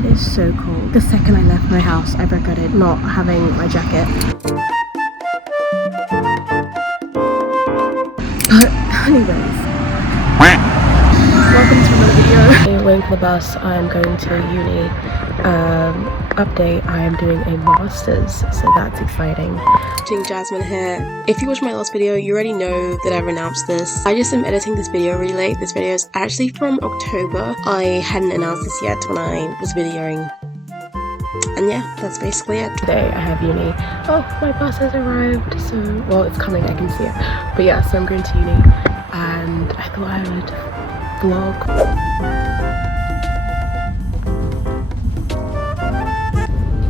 It is so cold. The second I left my house, I regretted not having my jacket. But anyways, welcome to another video. I'm waiting for the bus. I am going to uni. Update, I am doing a master's, so that's exciting. Jasmine here. If you watched my last video, you already know that I've announced this. I just am editing this video really late. This video is actually from October. I hadn't announced this yet when I was videoing. And yeah, that's basically it. Today I have uni. Oh, my bus has arrived, so, well, it's coming, I can see it. But yeah, so I'm going to uni, and I thought I would vlog.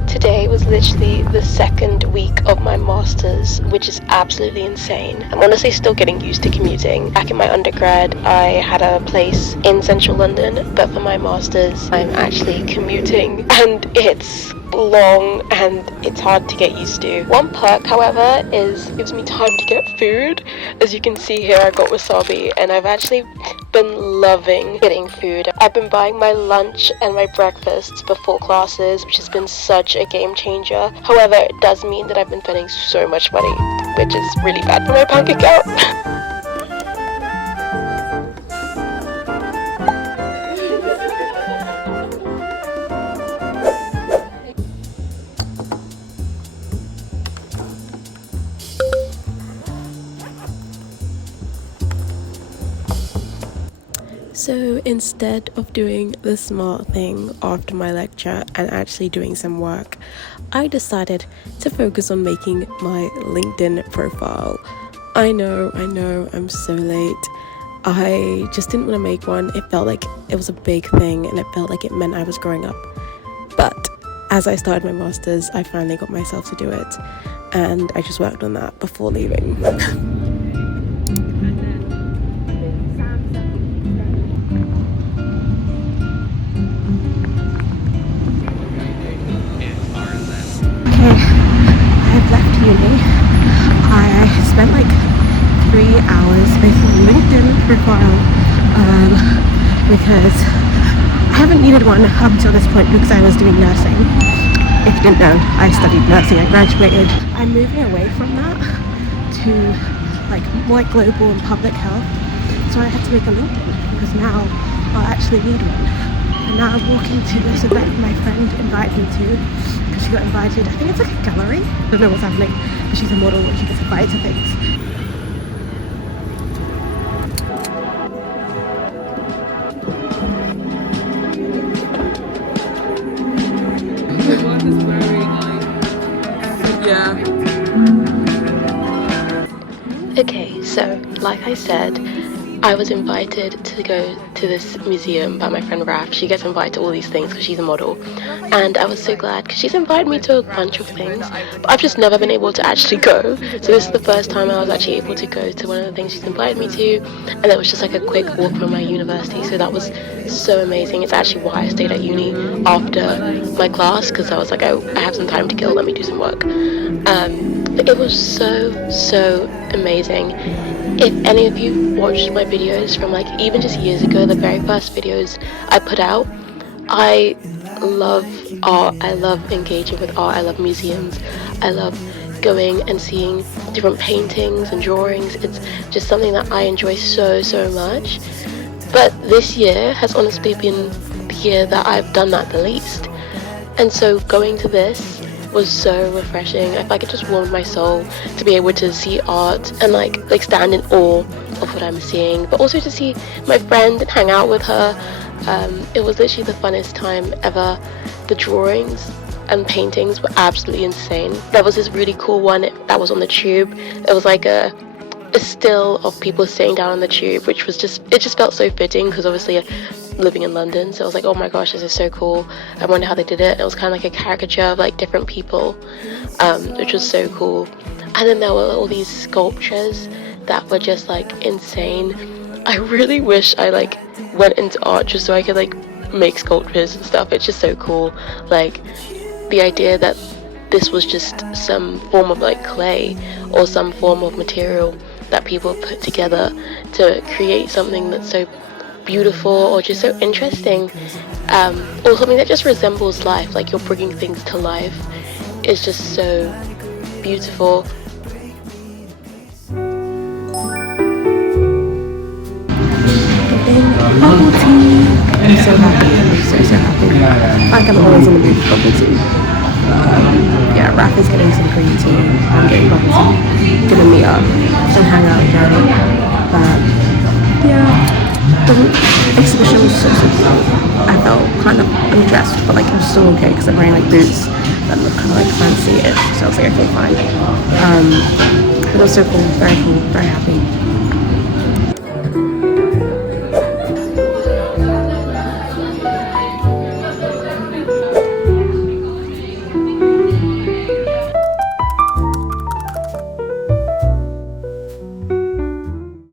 Today was literally the second week of my master's, which is absolutely insane. I'm honestly still getting used to commuting. Back in my undergrad, I had a place in central London, but for my master's, I'm actually commuting, and it's long and it's hard to get used to. One perk, however, is it gives me time to get food. As you can see here, I got wasabi, and I've actually been loving getting food. I've been buying my lunch and my breakfasts before classes, which has been such a game changer. However, it does mean that I've been spending so much money, which is really bad for my bank account. So instead of doing the smart thing after my lecture and actually doing some work, I decided to focus on making my LinkedIn profile. I know, I'm so late. I just didn't want to make one. It felt like it was a big thing, and it felt like it meant I was growing up. But as I started my master's, I finally got myself to do it, and I just worked on that before leaving. I've left uni. I spent like 3 hours making a LinkedIn profile because I haven't needed one up until this point because I was doing nursing. If you didn't know, I studied nursing. I graduated. I'm moving away from that to like more like global and public health. So I had to make a LinkedIn because now I'll actually need one. And now I'm walking to this event my friend invited me to. She got invited, I think it's like a gallery. I don't know what's happening, but she's a model and she gets invited to things. Okay, so like I said, I was invited to go to this museum by my friend Raf. She gets invited to all these things because she's a model, and I was so glad because she's invited me to a bunch of things, but I've just never been able to actually go. So this is the first time I was actually able to go to one of the things she's invited me to, and it was just like a quick walk from my university, so that was so amazing. It's actually why I stayed at uni after my class, because I was like, oh, I have some time to kill, let me do some work. But it was so amazing. If any of you watched my videos from like even just years ago, the very first videos I put out, I love art, I love engaging with art, I love museums, I love going and seeing different paintings and drawings. It's just something that I enjoy so much. But this year has honestly been the year that I've done that the least. And so going to this was so refreshing. I feel like it just warmed my soul to be able to see art and like stand in awe of what I'm seeing, but also to see my friend and hang out with her. It was literally the funnest time ever. The drawings and paintings were absolutely insane. There was this really cool one that was on the tube. It was like a still of people sitting down on the tube, which was just felt so fitting because obviously living in London, so I was like, oh my gosh, this is so cool. I wonder how they did it. It was kind of like a caricature of like different people, which was so cool. And then there were all these sculptures that were just like insane. I really wish I like went into art just so I could like make sculptures and stuff. It's just so cool, like the idea that this was just some form of like clay or some form of material that people put together to create something that's so beautiful or just so interesting, or something that just resembles life, like you're bringing things to life, is just so beautiful. Bubble tea. I'm so happy. I'm so happy. Like I'm always in the mood for bubble tea. Yeah, Raph is getting some green tea. I'm getting bubble tea. Gonna meet up and hang out again. But yeah, the exhibition was so cool. I felt kind of undressed, but like it was still okay because I'm wearing like boots that look kind of like fancy-ish. So I was like, okay, fine. But it was so cool, very happy.